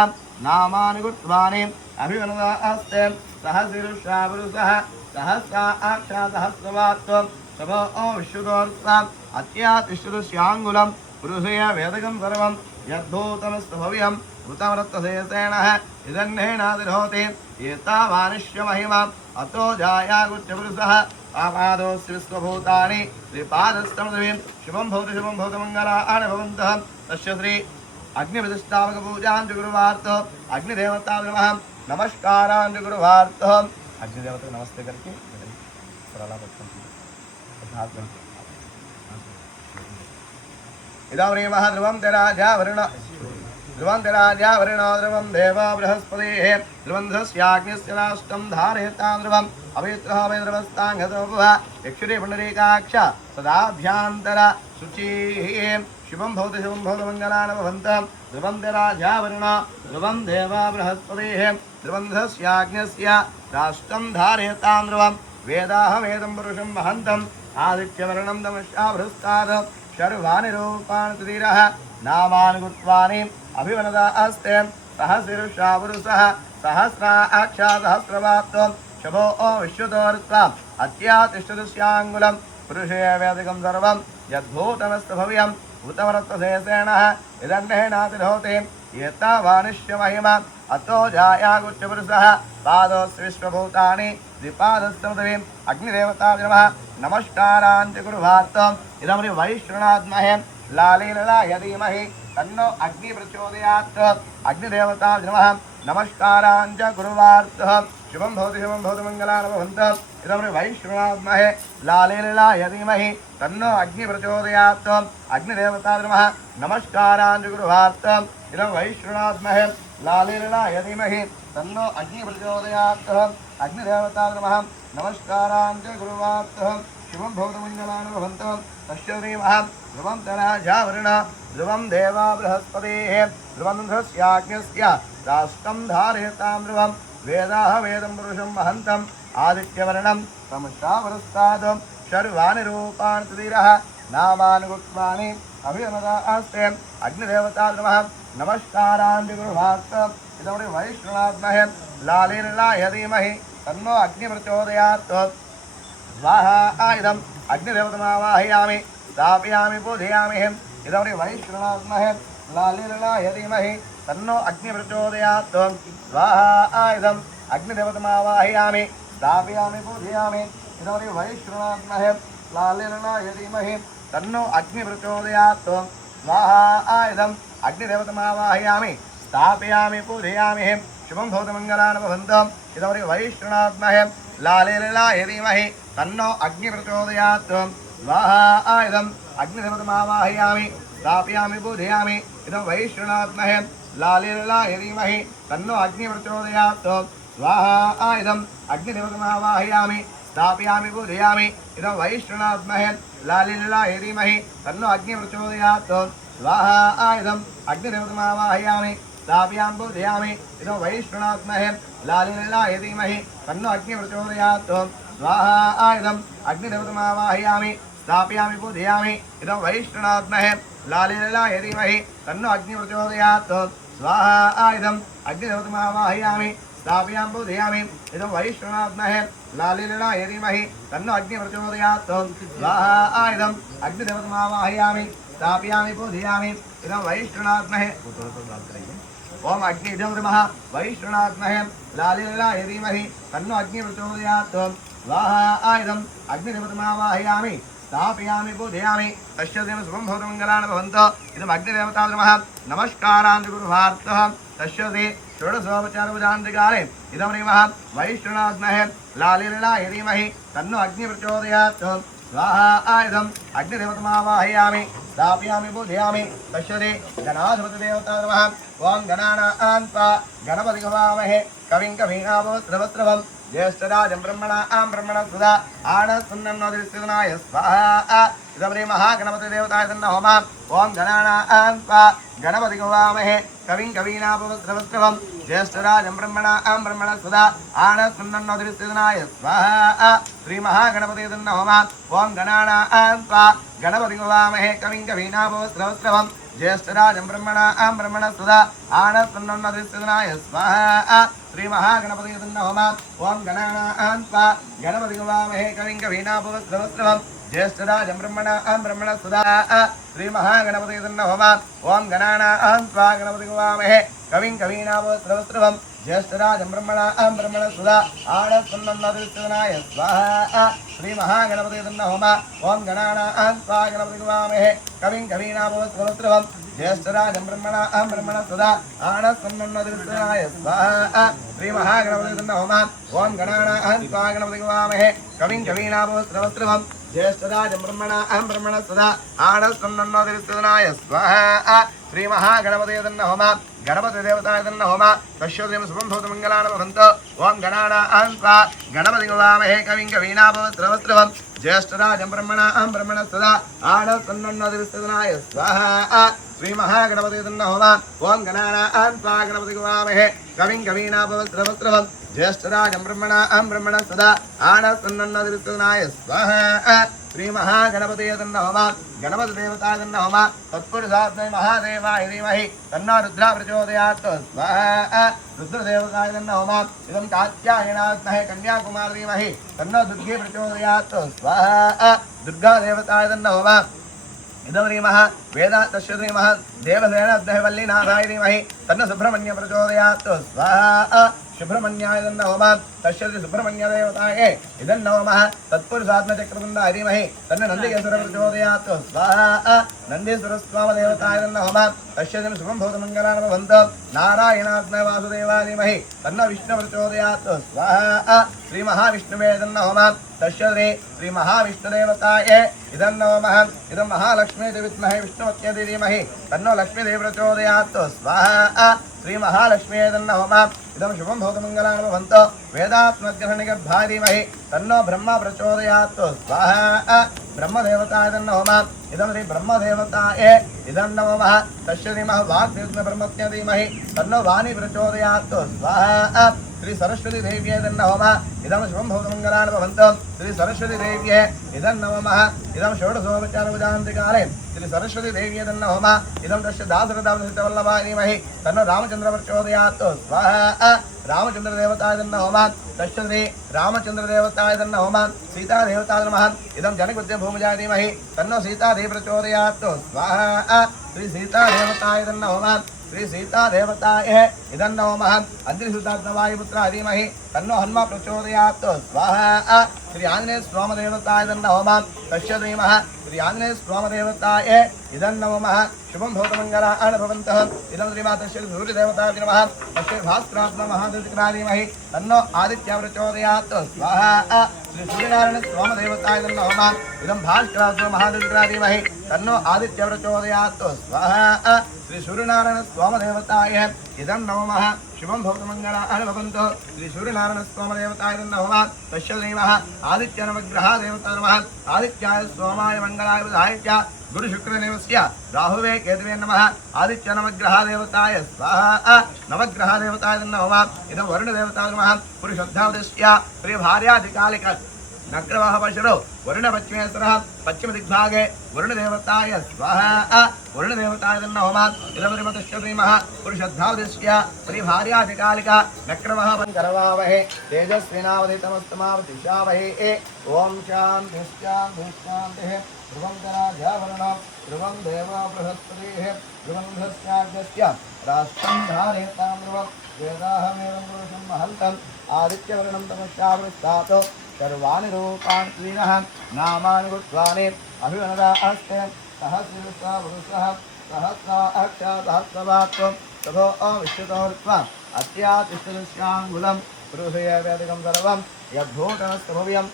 नामानि गुप्त्वानि अभिवनदास्ते सहस्रशीर्षा पुरुषः सहस्राक्षा सहस्रवात् सभो विश्वदोर्ताम् अत्यातिष्ठुष्याङ्गुलं पुरुषय वेदकं सर्वं यद्भूतमस्तभव्यम् उतमरत्तशेषेणः इदन्नेनादिरोति एतावानिश्यमहिमा अतो जायागुच्चपुरुषः आपादोऽस्य विश्वभूतानि श्रीपादस्तमदेवीं शुभं भवतमङ्गलानि भवन्तः तस्य श्री अग्निप्रतिष्ठापकपूजां च गुरुवार्तः अग्निदेवता नमः नमस्कारान् च गुरुवार्तः अग्निदेवता नमस्ते करके इदं रेमः ध्रुवं तेराजावरण ध्रुवं तेराजावरणो ध्रुवं देव बृहस्पतिः ध्रुवन्धस्याग्निस्य राष्ट्रं धारयतां ध्रुवम् अवित्रः वै ध्रुवस्ताङ्गतोपः यक्षुरे पुण्डरीकाक्ष सदाभ्यान्तर शुचिः शुभं भवतु मङ्गलानि भवन्तु ध्रुवं तेराजावरण ध्रुवं देव बृहस्पतिः ध्रुवन्धस्याग्निस्य राष्ट्रं धारयतां ध्रुवम् वेदाहमेदं पुरुषं महन्तम् आदित्यवर्णं तमश्चाभृस्तात् शर्वाणि रूपाणि त्रिरः नामानि गुत्वानि अभिवनदास्ते सहस्रशीर्षा पुरुषः सहस्राक्षा सहस्रवाप्तो शभो विश्वतोर्त्वाम् अत्यातिष्ठदस्याङ्गुलं पुरुषे वेदिकं सर्वं यद्भूतमस्तु भव्यम् भूतमरत्वशेषेणः इदण्डेनातिरोति एतावानिश्य महिमा अतो जायागुच्चपुरुषः पादोऽस्य विश्वभूतानि द्विपादस्तमदेवीम् अग्निदेवताय नमः नमस्काराञ्च कुर्वार्तम् इदं वैश्वनात्महे लालीललाय धीमहि तन्नो अग्नि प्रचोदयात् अग्निदेवताय नमः नमस्काराञ्च कुर्वार्तम् शुभं भवतु मङ्गलानि भवन्तु इदं वैश्वनात्महे लालीललाय धीमहि तन्नो अग्नि प्रचोदयात् अग्निदेवताय नमः नमस्काराञ्च कुर्वार्तम् इदं वैश्वनात्महे लालीललाय धीमहि तन्नो अग्नि प्रचोदयात् अग्निदेवताय नमः नमस्काराञ्च कुर्वार्तम् शुभं भवतु मङ्गलानि भवन्तु तस्य श्रीमः ध्रुवं तेराजावरण ध्रुवं देवा बृहस्पतिः ध्रुवन्धस्याग्निस्य राष्ट्रं धारयतां ध्रुवं वेदाहमेदं पुरुषं महन्तम् आदित्यवर्णं तमश्चावरस्तात् शर्वाणि रूपाणि त्रिरः नामानि गुत्वानि अभिवनदास्ते अग्निदेवताय नमः नमस्काराञ्च कुर्वार्तम् इदं वैश्वनात्महे लालीललाय धीमहि तन्नो अग्नि प्रचोदयात् स्वाहा इदम् अग्निदेवतमावाहयामि स्थापयामि पूजयामि इदं वैश्वनात्महे लालीललाय धीमहि तन्नो अग्नि प्रचोदयात् स्वाहा इदम् अग्निदेवतमावाहयामि स्थापयामि पूजयामि इदं वैश्वनात्महे लालीललाय धीमहि तन्नो अग्नि प्रचोदयात् स्वाहा इदम् अग्निदेवतमावाहयामि स्थापयामि पूजयामि शुभं भवतु मङ्गलानि भवन्तु इदं वैश्वनात्महे लालीललाय धीमहि तन्नो अग्नि प्रचोदयात् स्वाहा इदम् अग्निदेवतमावाहयामि स्थापयामि पूजयामि इदं वैश्वनात्महे लालीललाय धीमहि तन्नो अग्नि प्रचोदयात् स्वाहा इदम् अग्निदेवतमावाहयामि स्थापयामि पूजयामि इदं वैश्वनात्महे लालीललाय धीमहि तन्नो अग्नि प्रचोदयात् स्वाहा इदम् अग्निदेवतमावाहयामि स्थापयामि पूजयामि इदं वैश्वनात्महे लालीललाय धीमहि तन्नो अग्नि प्रचोदयात् स्वाहा इदम् अग्निदेवतमावाहयामि स्थापयामि पूजयामि इदं वैश्वनात्महे लालीललाय धीमहि तन्नो अग्नि प्रचोदयात् स्वाहा इदम् अग्निदेवतमावाहयामि स्थापयामि पूजयामि इदं वैश्वनात्महे लालीललाय धीमहि तन्नो अग्नि प्रचोदयात् स्वाहा इदम् अग्निदेवतमावाहयामि स्थापयामि पूजयामि इदं वैश्वनात्महे ओम अग्नि इदं वैश्वनात्महे लालीललाय धीमहि तन्नो अग्नि प्रचोदयात् स्वाहा इदम् अग्निदेवतमावाहयामि स्थापयामि पूजयामि तस्य शुभं भवतु मङ्गलानि भवन्तु इदम् अग्निदेवताय नमः नमस्काराञ्च कुर्वार्तः तस्य षोडशोपचारपूजान्तिकाले इदं वैश्वनात्महे लालीललाय धीमहि तन्नो अग्नि प्रचोदयात् स्वाहा इदम् अग्निदेवतमावाहयामि स्थापयामि पूजयामि तस्य गणाधिपतिदेवताय नमः ओं गणानां गणपति गवामहे कविं कवीनाभवस्रवस्रवम् ज्येष्ठराजं ब्रह्मणां ब्रह्मणसुधा आनस्तुन्नोदिविस्तनाय स्वाहा इदं महागणपतिदेवताय नमः ओं गणानां गणपति गवामहे कविं कवीनाभवस्रवस्रवम् ज्येष्ठराजं ब्रह्मणां ब्रह्मणसुधा आनस्तुन्नोदिविस्तनाय स्वाहा श्रीमहागणपतिः नमः ओं गणानां गणपति गवामहे कविं कवीनाभवस्रवस्रवम् ज्येष्ठराजं ब्रह्मणां ब्रह्मणसुधा आनस्तुन्नोदिविस्तनाय स्वाहा श्रीमहागणपतिः नमः ओं गणानां गणपति गवामहे कविं कवीनाभवस्रवस्रवम् ज्येष्ठराजं ब्रह्मणां ब्रह्मणसुधा श्रीमहागणपतिः नमः ओं गणानां गणपति गवामहे कविं कवीनाभवस्रवस्रवम् ज्येष्ठराजं ब्रह्मणां ब्रह्मणसुधा आनस्तुन्नोदिविस्तनाय स्वाहा श्रीमहागणपतिः नमः ओं गणानां गणपति गवामहे कविं कवीनाभवस्रवस्रवम् ज्येष्ठराजं ब्रह्मणा सदा आनस्सन्नोदिर्सनाय स्वाहा श्री महागणपति नमः ओम गणानां त्वा गणपति वामहे कविं कवीनाभवस्त्रवस्त्रवं ज्येष्ठराजं ब्रह्मणा सदा आनस्सन्नोदिर्सनाय स्वाहा श्री महागणपति नमः गणपति देवताय नमः तस्योदयं शुभं भवतु मंगलानि भवन्तु ओम गणानां त्वा गणपति वामहे कविं कवीनाभवस्त्रवस्त्रवं ज्येष्ठराजं ब्रह्मणा सदा आनस्सन्नोदिर्सनाय स्वाहा श्री महागणपति नमः ओम गणानां त्वा गणपति वामहे कविं कवीनाभवस्त्रवस्त्रवं ज्येष्ठराजं ब्रह्मणा सदा आनस्सन्नोदिर्सनाय स्वाहा श्री महागणपति नमः गणपति देवताय नमः तत्पुरुषात्मने महादेवाय धीमहि तन्नो रुद्रः प्रचोदयात् स्वाहा रुद्रदेवताय नमः इदं कात्यायनात्महे कन्याकुमारी धीमहि तन्नो दुर्गे प्रचोदयात् स्वाहा दुर्गा देवताय नमः इदं श्रीमः वेदा तस्य श्रीमः देवसेन अद्वैवल्लीनाथाय धीमहि तन्नो सुब्रह्मण्य प्रचोदयात् स्वाहा सुब्रह्मण्याय नमः तस्य सुब्रह्मण्य देवताय इदं नमः तत्पुरुषात्मचक्रवृन्दाय धीमहि तन्न नन्दिकेश्वर प्रचोदयात् स्वाहा नन्दीश्वर स्वाम देवताय नमः तस्य शुभं भवतु मंगलानि भवन्तु नारायणात्मने वासुदेवाय धीमहि तन्न विष्णु प्रचोदयात् स्वाहा श्री महाविष्णुवे नमः तस्य श्री महाविष्णुदेवताय इदं नमः इदं महालक्ष्मी विद्महे विष्णुवत्यै धीमहि तन्नो लक्ष्मीदेवी प्रचोदयात् स्वाहा श्री महालक्ष्मी नमः इदं शुभं भवतु मंगलानि भवन्तु वेदात्मग्रहणिगर्भाय धीमहि तन्नो ब्रह्म प्रचोदयात् स्वाहा ब्रह्मदेवताय नमः इदं श्री ब्रह्मदेवताय इदं नमः तस्य श्रीमः वाग्देवताय धीमहि तन्नो वाणी प्रचोदयात् स्वाहा श्री सरस्वती देव्यै नमः इदं शुभं भवतु मंगलानि भवन्तु श्री सरस्वती देव्यै इदं नमः इदं षोडशोपचारपूजान्तिकाले श्री सरस्वती देव्यै नमः इदं तस्य दासरथवल्लभाय धीमहि तन्नो रामचन्द्र प्रचोदयात् स्वाहा रामचन्द्र देवताय नमः तस्य श्री रामचन्द्र देवताय नमः सीता देवताय नमः इदं जनकविद्या भूमिजाय धीमहि तन्नो सीता देवी प्रचोदयात् स्वाहा श्री सीता देवताय नमः श्री सीता देवताय इदं नमः अग्निसुतात्मवायुपुत्राय धीमहि तन्नो हनुमा प्रचोदयात् स्वाहा श्री आंजनेय स्वाम देवताय नमः तस्य धीमः श्री आंजनेय स्वाम देवताय इदं नमः शुभं भवतु मंगलानि भवन्तु इदं श्रीमातस्य सूर्यदेवताय नमः तस्य भास्करात्मा महादेवताय धीमहि तन्नो आदित्य प्रचोदयात् स्वाहा श्री सूर्यनारायण स्वाम देवताय नमः इदं भास्करात्मा महादेवताय धीमहि तन्नो आदित्य प्रचोदयात् स्वाहा श्री सूर्यनारायण स्वाम देवताय इदं नमः शुभं भवतु मंगलानि भवन्तु श्री सूर्यनारायण स्वाम देवताय नमः तस्य श्रीमः आदित्य नवग्रह देवताय नमः आदित्याय सोमाय मंगलाय बुधाय च गुरु शुक्र देवस्य राहुवे केतवे नमः आदित्य नवग्रह देवताय स्वाहा नवग्रह देवताय नमः इदं वरुण देवताय नमः पुरुषोद्धवस्य प्रिय भार्याधिकालिक नग्रवाह पशुरो वरुण पश्चिमेश्वरः पश्चिम दिग्भागे वरुण देवताय स्वाहा वरुण देवताय नमः इदं श्रीमतस्य श्रीमः पुरुषोद्धवस्य प्रिय भार्याधिकालिक नग्रवाह करवावहे तेजस्विनावधितमस्तमावतिशावहे ओम शान्ति शान्ति शान्तिः ध्रुवं कराजावरणं ध्रुवं देवो बृहस्पतिः ध्रुवं धस्याग्रस्य राष्ट्रं धारयतां ध्रुवं वेदाहमेवं पुरुषं महन्तम् आदित्यवर्णं तमश्चावृत्तात् सर्वाणि रूपाणि त्रीणः नामानि गुत्वानि अभिवनदा अस्ते सहस्रवृत्ता पुरुषः सहस्राक्षा सहस्रवात्वं तथो अविश्रुतोर्त्वा अत्यातिष्ठदृश्याङ्गुलं पुरुषय वेदिकं सर्वं यद्भूतनस्तभव्यम्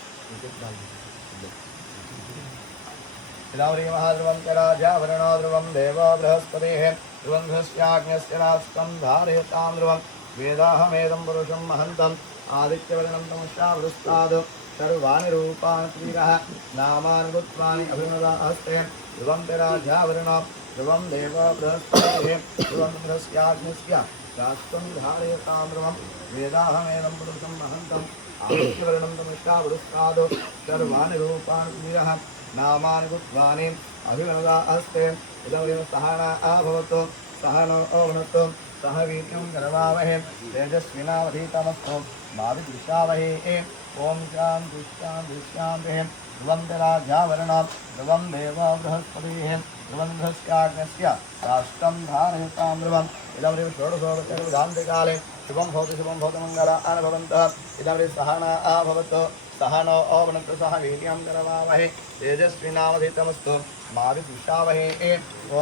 इदावरी महाध्रुवं च राजावरणो ध्रुवं देवो बृहस्पतिः ध्रुवं धस्याग्न्यस्य राष्ट्रं धारयतां ध्रुवं वेदाहमेदं पुरुषं महन्तम् आदित्यवर्णं तमश्चावृत्तात् सर्वाणि रूपाणि त्रीणः नामानि गुत्वानि अभिमदा हस्ते ध्रुवं च राजावरणो ध्रुवं देवो बृहस्पतिः ध्रुवं धस्याग्न्यस्य राष्ट्रं धारयतां ध्रुवं वेदाहमेदं पुरुषं महन्तम् आदित्यवर्णं तमश्चावृत्तात् सर्वाणि रूपाणि त्रीणः नामानि गुत्वानि अभिमदा हस्ते इदं सहना भवतु सहनो भुनक्तु सह वीर्यं करवावहे तेजस्विनावधीतमस्तु मा विद्विषावहे ओम शान्ति शान्ति शान्तिः ध्रुवं च राजावरणं ध्रुवं देवो बृहस्पतिः ध्रुवं धस्याग्न्यस्य राष्ट्रं धारयतां ध्रुवम् इदं षोडशोपचारकाले शुभं भवतु मंगलानि भवन्तु इदं सहना भवतु सह नो भुनक्तु सह वीर्यं करवावहै तेजस्विनावधीतमस्तु मा विद्विषावहै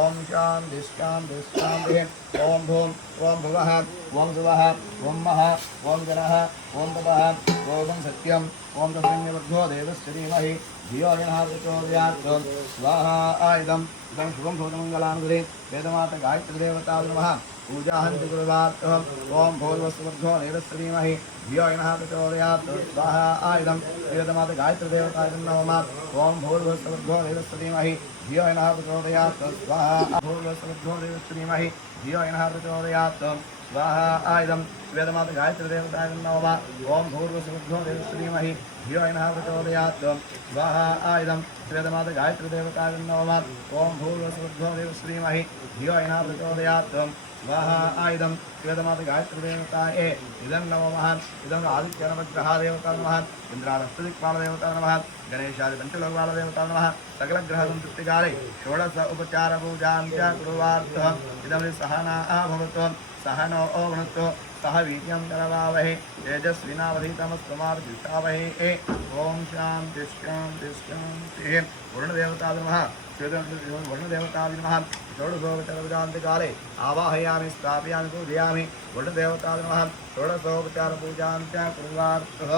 ॐ शान्ति शान्ति शान्तिः ॐ भूं ॐ भुवः ॐ सुवः ॐ महः ॐ जनः ॐ तपः ॐ सत्यम् ॐ तस्मिन्निबद्धो देवस्य धीमहि धियो यो नः प्रचोदयात् स्वाहा इदं शुभं भूतमङ्गलानुदे वेदमाता गायत्रीदेवता नमः पूजाहन्ति गुरुवार्तः ॐ भूर्वस्वर्धो देवस्य धीमहि धियो यो नः प्रचोदयात् स्वाहा इदं वेदमाता गायत्रीदेवता नमः ॐ भूर्वस्वर्धो देवस्य धीमहि धियो यो नः प्रचोदयात् स्वाहा भूर्वस्वर्धो देवस्य धीमहि धियो यो नः प्रचोदयात् स्वाहा इदं वेदमाता गायत्रीदेवताय नमः ॐ भूर्वस्वर्धो देवस्य धीमहि धियो यो नः प्रचोदयात् स्वाहा इदं वेदमाता गायत्रीदेवताय नमः ॐ भूर्वस्वर्धो देवस्य धीमहि धियो यो नः प्रचोदयात् स्वाहा इदं वेदमाता गायत्रीदेवताय इदं नमः इदं आदित्यनवग्रहादेवता नमः इन्द्राणस्तदिक्पालदेवता नमः गणेशादि पञ्चलोकपालदेवता नमः सकलग्रहसन्तुष्टिकाले षोडश उपचारपूजां च कुर्वार्थः इदं सहना भवतु सहनो भुनक्तु सह वीर्यं करवावहै तेजस्विनावधीतमस्तु मा विद्विषावहै ॐ शान्ति शान्ति शान्तिः वरुणदेवताय नमः वरुणदेवताय नमः षोडशोपचारपूजान्तिकाले आवाहयामि स्थापयामि पूजयामि वरुणदेवताय नमः षोडशोपचारपूजां च कुर्वार्थः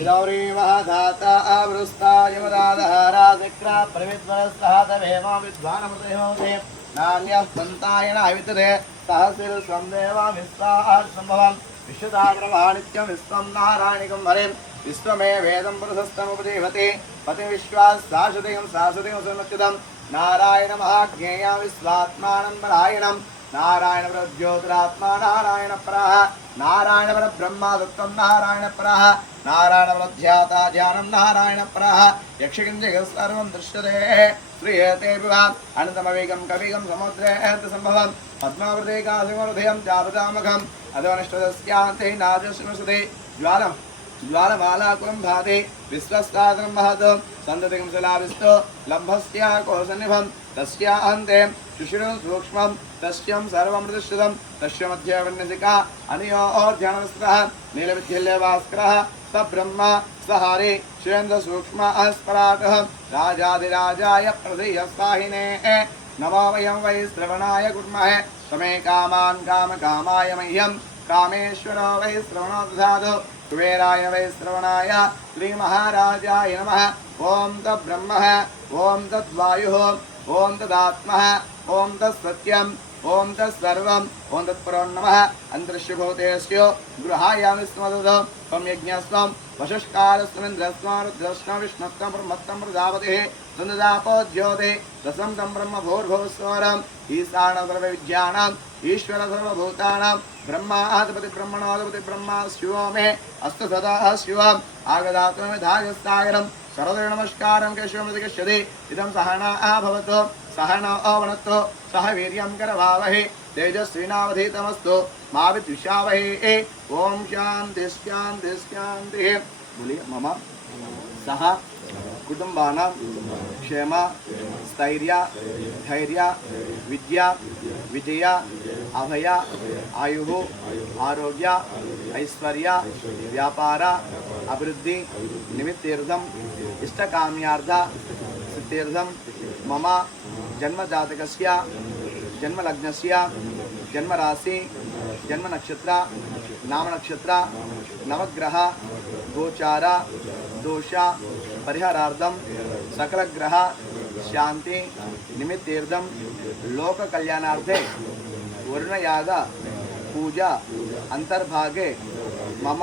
इदौरीवः धाता अवृस्ता यमदादहारादिक्रा प्रविद्वरस्तादवेमा विद्वानमृतयोते नान्यः सन्तायन वितरे सहस्रस्वं देवा विश्वासम्भवं विश्वदाप्रभानित्यं विश्वं नारायणिकं हरिं विश्वमे वेदं पुरुषस्तमुपजीवते पतिविश्वासाशुतिं सासुतिं सुनिश्चितं नारायणमहाज्ञेया विश्वात्मानं परायणं नारायण प्रज्योतिरात्मा नारायण परः नारायण परब्रह्मा दत्तं नारायण परः नारायण प्रध्याता ध्यानं नारायण परः यक्षकिञ्जगः सर्वं दृश्यते श्रूयते विवाम् अनन्तमवेगं कविगं समुद्रे संभवं पद्मावृतेकासिमहृदयं चापदामघम् अधोनिष्ठदस्यान्ते नादश्मसुते ज्वालमालाकुलं भाते विश्वस्तादनं महतो सन्ततिं सलाविस्तो लम्भस्या कोसन्निभं तस्या अन्ते शिशिरं सूक्ष्मं तस्यं सर्वं दृश्यतं तस्य मध्ये वन्यसिका अनियोऽध्यनवस्त्रः नीलविद्युल्यभास्करः स ब्रह्मा स हरे सुरेन्द्रसूक्ष्मः स्फराटः राजाधिराजाय प्रदेयस्ताहिने नमो वयं वै श्रवणाय कुर्मः समे कामान् कामकामाय मह्यं कामेश्वरो वै श्रवणो दधातु कुबेराय वै श्रवणाय श्रीमहाराजाय नमः ॐ तद्ब्रह्मः ॐ तद्वायुः ॐ तदात्मः ॐ तत्सत्यम् ॐ तत्सर्वम् ॐ तत्परो नमः अन्तरिक्षभूतेषु गृहायामि स्मदतं त्वं यज्ञस्त्वं वशष्कारस्त्वमिन्द्रस्त्वं रुद्रस्त्वं विष्णुत्वं ब्रह्मत्वं प्रजापतिः सुन्ददापो ज्योतिः दशं तं ब्रह्म भूर्भुवस्वरम् ईशान सर्वविद्यानाम् ईश्वर सर्वभूतानां ब्रह्माधिपति ब्रह्मणोऽधिपति ब्रह्मा शिवो मे अस्तु सदा शिवम् आगदात्मविधायस्तागरं सर्वदेव नमस्कारं केशवमृतिकश्यति इदं सहना भवतु सहना भुनक्तु सह वीर्यं करवावहै तेजस्विनावधीतमस्तु मा विद्विषावहै ॐ शान्ति शान्ति शान्तिः बोलिए मम सह कुटुंबानां क्षेम स्थैर्य धैर्य विद्या विजय अभय आयुः आरोग्य ऐश्वर्य व्यापार अभिवृद्धि निमित्तीर्थम इष्टकाम्यार्थ सिद्धीर्थम मम जन्मजातकस्य जन्मलग्नस्य जन्मराशि जन्मनक्षत्र नामनक्षत्र नवग्रह गोचार दोष परिहारार्थम सकल ग्रह शांति निमित्तीर्थम लोक कल्याणार्थे वरुणयाग पूजा अंतर्भागे मम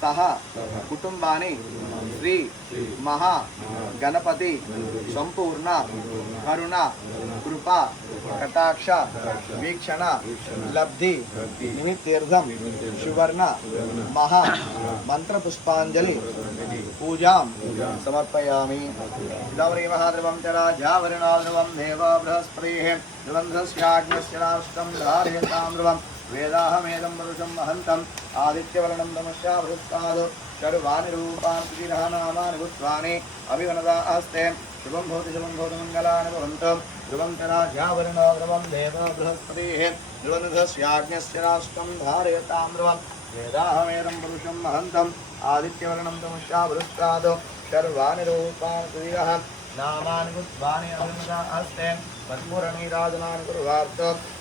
सह कुटुंबानि श्री महा गणपति संपूर्ण करुण कृपा कटाक्ष वीक्षण लब्धि निमित्तीर्थम सुवर्ण महा मंत्र पुष्पांजलि पूजां समर्पयामि। गौरी महाद्रवं च राजावरुणाद्रवं देव बृहस्पतिः ध्रुवन्धस्याग्नस्य राष्ट्रं धारयतां ध्रुवं वेदाहमेदं पुरुषं महन्तम् आदित्यवर्णं तमस्या बृहस्पतिः सर्वाणि रूपाणि त्रिनामानि भूत्वानि अभिवनदा अस्ते शुभं भवति मङ्गलानि भवन्तु। ध्रुवं च राजावरुणो ध्रुवं देव बृहस्पतिः ध्रुवन्धस्याग्नस्य राष्ट्रं धारयतां ध्रुवं वेदाहमेदं पुरुषं महन्तम् आदित्यवर्णं तमस्या बृहस्पतिः सर्वाणि रूपाणि त्रिनामानि भूत्वानि अभिवनदा अस्ते कर्पूरनीराजनानि कुर्वार्थ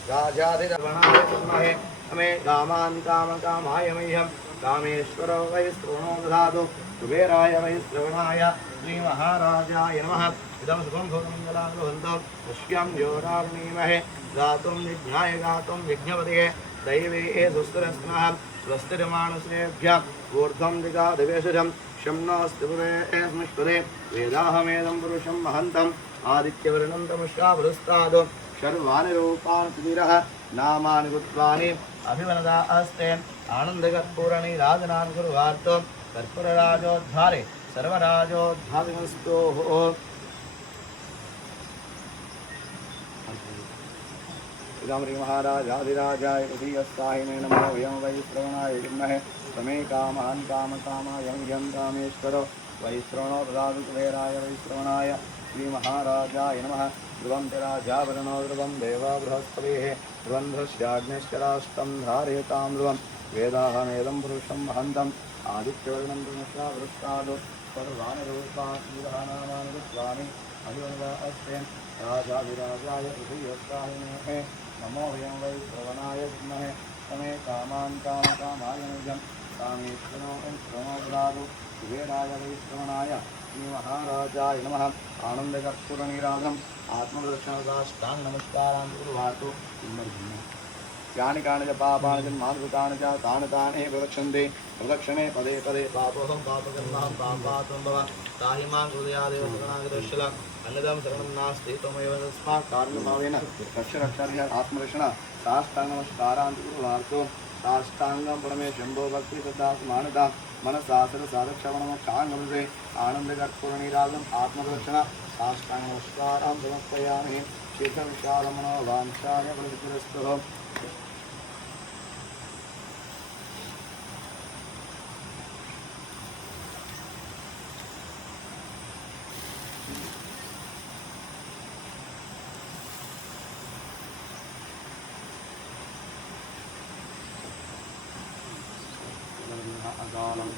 राजाधिरवणाय विद्महे अमे कामान् कामकामाय मह्यं कामेश्वरो वै श्रवणो ददातु कुबेराय वै श्रवणाय श्रीमहाराजाय नमः। इदं शुभं भवमङ्गलानि भवन्तु पुष्यं योरार्णीमहे गातुं निज्ञाय गातुं विघ्नपतये दैवे सुस्थिरस्नः स्वस्तिर्मानुषेभ्यः ऊर्ध्वं दिगादिवेशजं शं नोऽस्तु स्मृष्पदे वेदाहमेदं पुरुषं महन्तम् आदित्यवर्णं तमस्या बृहस्पतिः सर्वाणि रूपाणि त्रिरः नामानि भूत्वानि अभिवनदा अस्ते आनन्दकर्पूरनीराजनानि कुर्वार्थ कर्पूरराजोद्धारे सर्वराजोद्धारिणस्तु। इदं श्रीमहाराजाधिराजाय तृतीयस्ताहिने नमो वयं वै श्रवणाय विद्महे तमे कामान् कामकामाय मह्यं कामेश्वरो वै श्रवणो ददातु कुबेराय वै श्रवणाय श्रीमहाराजाय नमः। ध्रुवं च राजावरुणो ध्रुवं देवा बृहस्पतिः ध्रुवन्धस्याग्नस्य राष्ट्रं धारयतां ध्रुवं वेदाहमेदं पुरुषं महन्तम् आदित्यवर्णं तमस्या बृहस्पतिः सर्वाणि रूपाणि नामानि भूत्वानि अभिवनदा अस्ते राजाधिराजाय तृतीयस्ताहिने नमो वयं वै श्रवणाय विद्महे तमे कामान् कामकामाय मह्यं कामेश्वरो वै श्रवणो ददातु कुबेराय वै श्रवणाय श्रीमहाराजाय नमः। आनन्दकर्पूरनीराजनम् आत्मदर्शनदाष्टाङ्ग नमस्कारान् कुर्वातु। यानि कानि च पापानि जन्मानि कृतानि च तानि तानि प्रदक्षन्ते प्रदक्षिणे पदे पदे पापोऽहं पापकर्मः पापात्मं भव ताहि मां हृदयादेव सदनागतश्चल अन्यदं शरणं नास्ति त्वमेव तस्मात् कारणभावेन रक्ष रक्षार्य आत्मरक्षण साष्टाङ्ग नमस्कारान् कुर्वातु। साष्टाङ्गं परमे शम्भो भक्ति श्रद्धा मानता मनसासर साधक्षवणमक्षाङ्गमृते आनन्दकर्पूरनीराजनम् आत्मरक्षण साष्टाङ्ग नमस्कारान् समर्पयामि। शीघ्रविशालमनोवाञ्छाय फलसिद्धिरस्तु। अकालं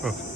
Okay.